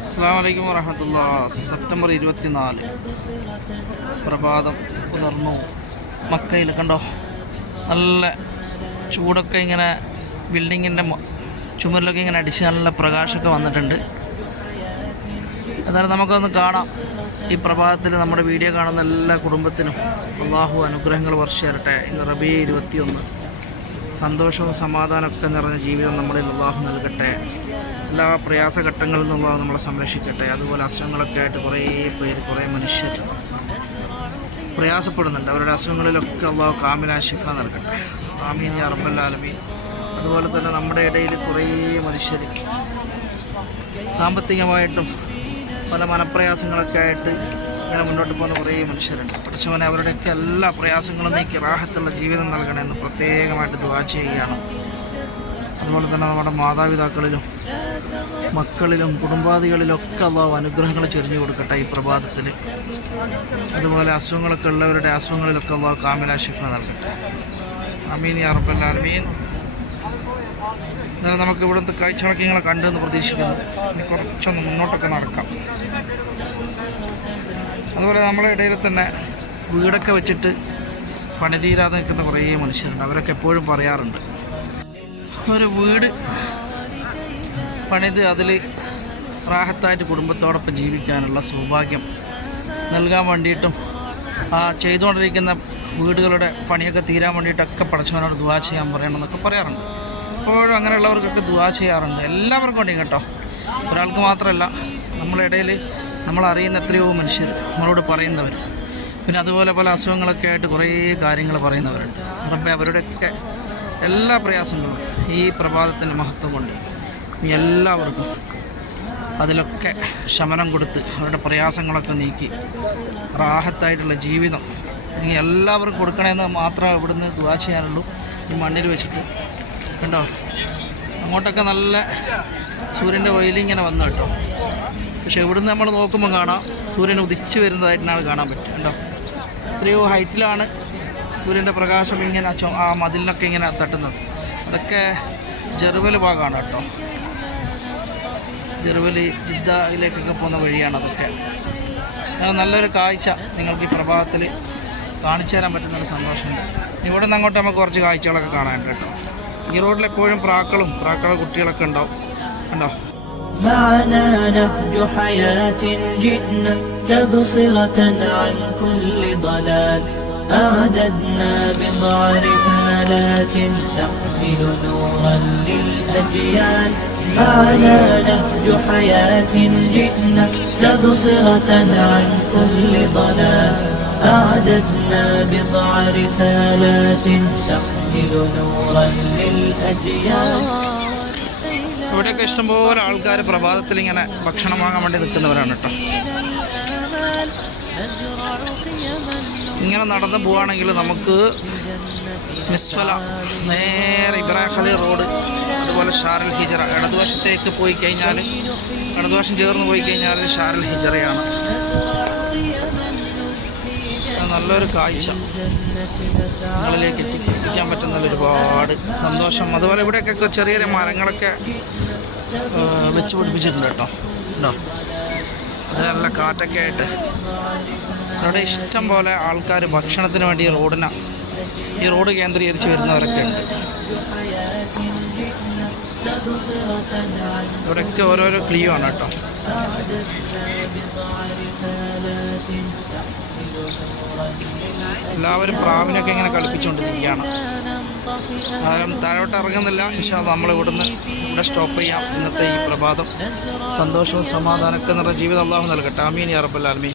അസ്സാം വലൈക്കും വറഹമത്തുള്ള സെപ്റ്റംബർ ഇരുപത്തിനാല്. പ്രഭാതം പുലർന്നു. മക്കയിൽ കണ്ടോ? നല്ല ചൂടൊക്കെ ഇങ്ങനെ ബിൽഡിങ്ങിന്റെ ചുമരിലൊക്കെ ഇങ്ങനെ അടിച്ച് നല്ല പ്രകാശമൊക്കെ വന്നിട്ടുണ്ട്. എന്നാലും നമുക്കൊന്ന് കാണാം. ഈ പ്രഭാതത്തിൽ നമ്മുടെ വീഡിയോ കാണുന്ന എല്ലാ കുടുംബത്തിനും അള്ളാഹു അനുഗ്രഹങ്ങൾ വർഷിരട്ടെ ഇന്ന് റബിയ ഇരുപത്തിയൊന്ന്. സന്തോഷവും സമാധാനമൊക്കെ നിറഞ്ഞ ജീവിതം നമ്മളിൽ അള്ളാഹു നൽകട്ടെ. എല്ലാ പ്രയാസഘട്ടങ്ങളിൽ നിന്നുള്ള നമ്മളെ സംരക്ഷിക്കട്ടെ. അതുപോലെ അസുഖങ്ങളൊക്കെ ആയിട്ട് കുറേ പേര് കുറേ മനുഷ്യർ പ്രയാസപ്പെടുന്നുണ്ട്. അവരുടെ അസുഖങ്ങളിലൊക്കെ അള്ളാഹു കാമില ശിഫ നൽകട്ടെ. ആമീൻ യാ അതുപോലെ തന്നെ നമ്മുടെ ഇടയിൽ കുറേ മനുഷ്യർ സാമ്പത്തികമായിട്ടും പല മനപ്രയാസങ്ങളൊക്കെ ആയിട്ട് ഇങ്ങനെ മുന്നോട്ട് പോകുന്ന കുറേ മനുഷ്യരുണ്ട്. പഠിച്ചവനെ അവരുടെയൊക്കെ എല്ലാ പ്രയാസങ്ങളും നീക്കി റാഹത്തുള്ള ജീവിതം നൽകണമെന്ന് പ്രത്യേകമായിട്ട് ദുവാ ചെയ്യുകയാണ്. അതുപോലെ തന്നെ നമ്മുടെ മാതാപിതാക്കളിലും മക്കളിലും കുടുംബാദികളിലൊക്കെ അള്ളാഹു അനുഗ്രഹങ്ങൾ ചൊരിഞ്ഞു കൊടുക്കട്ടെ ഈ പ്രഭാതത്തിൽ അതുപോലെ അസുഖങ്ങളൊക്കെ ഉള്ളവരുടെ അസുഖങ്ങളിലൊക്കെ അള്ളാഹു കാമിലാശിഫ നൽകട്ടെ. അമീൻ യാ റബ്ബൽ ആലമീൻ. എന്നാലും നമുക്ക് ഇവിടുത്തെ കാഴ്ചകളൊക്കെ നിങ്ങളെ കണ്ടെന്ന് പ്രതീക്ഷിക്കുന്നു. ഇനി കുറച്ചൊന്ന് മുന്നോട്ടൊക്കെ നടക്കാം. അതുപോലെ നമ്മുടെ ഇടയിൽ തന്നെ വീടൊക്കെ വെച്ചിട്ട് പണിതീരാതെ നിൽക്കുന്ന കുറേ മനുഷ്യരുണ്ട്. അവരൊക്കെ എപ്പോഴും പറയാറുണ്ട്. ഒരു വീട് പണിത് അതിൽ റാഹത്തായിട്ട് കുടുംബത്തോടൊപ്പം ജീവിക്കാനുള്ള സൗഭാഗ്യം നൽകാൻ വേണ്ടിയിട്ടും ആ ചെയ്തുകൊണ്ടിരിക്കുന്ന വീടുകളുടെ പണിയൊക്കെ തീരാൻ വേണ്ടിയിട്ടൊക്കെ പഠിച്ചവനോട് ദുവാ ചെയ്യാൻ പറയണമെന്നൊക്കെ പറയാറുണ്ട്. എപ്പോഴും അങ്ങനെയുള്ളവർക്കൊക്കെ ദുവാ ചെയ്യാറുണ്ട്. എല്ലാവർക്കും വേണ്ടിയും കേട്ടോ. ഒരാൾക്ക് മാത്രമല്ല നമ്മുടെ ഇടയിൽ നമ്മൾ അറിയുന്ന എത്രയോ മനുഷ്യർ നമ്മളോട് പറയുന്നവർ പിന്നെ അതുപോലെ പല അസുഖങ്ങളൊക്കെ ആയിട്ട് കുറേ കാര്യങ്ങൾ പറയുന്നവരുണ്ട്. റബ്ബെ അവരുടെയൊക്കെ എല്ലാ പ്രയാസങ്ങളും ഈ പ്രഭാതത്തിന്റെ മഹത്വം കൊണ്ട് എല്ലാവർക്കും അതിലൊക്കെ ശമനം കൊടുത്ത് അവരുടെ പ്രയാസങ്ങളൊക്കെ നീക്കി റാഹത്തായിട്ടുള്ള ജീവിതം നീ എല്ലാവർക്കും കൊടുക്കണമെന്ന് മാത്രമേ ഇവിടുന്ന് ദുവാ ചെയ്യാനുള്ളൂ. ഈ മണ്ണിൽ വെച്ചിട്ട് കണ്ടോ? അങ്ങോട്ടൊക്കെ നല്ല സൂര്യന്റെ വെയിലിങ്ങനെ വന്നു കേട്ടോ. പക്ഷെ ഇവിടുന്ന് നമ്മൾ നോക്കുമ്പോൾ കാണാം സൂര്യൻ ഉദിച്ചു വരുന്നതായിട്ടാണ് കാണാൻ പറ്റും കണ്ടോ? എത്രയോ ഹൈറ്റിലാണ് സൂര്യന്റെ പ്രകാശം ഇങ്ങനെ ആ മതിലിനൊക്കെ ഇങ്ങനെ തട്ടുന്നത്. അതൊക്കെ ജെറുവൽ ഭാഗമാണ് കേട്ടോ. ജെറുവൽ ജിദ്ദയിലേക്കൊക്കെ പോകുന്ന വഴിയാണ് അതൊക്കെ. അത് നല്ലൊരു കാഴ്ച നിങ്ങൾക്ക് ഈ പ്രഭാതത്തിൽ കാണിച്ചു തരാൻ പറ്റുന്നൊരു സന്തോഷമുണ്ട്. ഇവിടെ നിന്ന് അങ്ങോട്ട് നമുക്ക് കുറച്ച് കാഴ്ചകളൊക്കെ കാണാനുണ്ട് കേട്ടോ. ഈ റോഡിൽ എപ്പോഴും പ്രാക്കളും പ്രാക്കള കുട്ടികളൊക്കെ ഉണ്ടാവും കണ്ടോ معنا نهج حياة جئنا تبصرة عن كل ضلال أعددنا بضع رسالات تحمل نورا للأجيال معنا نهج حياة جئنا تبصرة عن كل ضلال أعددنا بضع رسالات تحمل نورا للأجيال ഇവിടെയൊക്കെ ഇഷ്ടംപോലെ ആൾക്കാർ പ്രഭാതത്തിൽ ഇങ്ങനെ ഭക്ഷണം വാങ്ങാൻ വേണ്ടി നിൽക്കുന്നവരാണ് കേട്ടോ ഇങ്ങനെ നടന്ന് പോവുകയാണെങ്കിൽ നമുക്ക് മിസ്ഫല നേരെ ഇബ്രാഹിം ഖലീൽ റോഡ് അതുപോലെ ഷാരൽ ഹിജറ ഇടതുവശത്തേക്ക് പോയി കഴിഞ്ഞാൽ ഇടതുവശം ചേർന്ന് പോയി കഴിഞ്ഞാൽ ഷാരൽ ഹിജറയാണ് അത് നല്ലൊരു കാഴ്ച. നിങ്ങളിലേക്ക് എത്തി എത്തിക്കാൻ പറ്റുന്ന ഒരുപാട് സന്തോഷം. അതുപോലെ ഇവിടെയൊക്കെ ചെറിയ ചെറിയ മരങ്ങളൊക്കെ വെച്ച് പിടിപ്പിച്ചിട്ടുണ്ട് കേട്ടോ. ഉണ്ടോ? നല്ല കാറ്റൊക്കെ ആയിട്ട്. അവിടെ ഇഷ്ടം പോലെ ആൾക്കാർ ഭക്ഷണത്തിന് വേണ്ടി ഈ റോഡിന ഈ റോഡ് കേന്ദ്രീകരിച്ച് വരുന്നവരൊക്കെ ഉണ്ട്. ഇവിടെയൊക്കെ ഓരോരോ ക്ലിയോ ആണ് കേട്ടോ. എല്ലാവരും പ്രാവിനൊക്കെ ഇങ്ങനെ കളിപ്പിച്ചുകൊണ്ടിരിക്കുകയാണ്. ആരും താഴോട്ട് ഇറങ്ങുന്നില്ല. ഇൻഷാ നമ്മൾ ഇവിടുന്ന് ഇവിടെ സ്റ്റോപ്പ് ചെയ്യാം. ഇന്നത്തെ ഈ പ്രഭാതം. സന്തോഷവും സമാധാനമൊക്കെ നിറഞ്ഞ ജീവിതം അള്ളാഹു നൽകട്ടെ. റബ്ബൽ ആലമീൻ.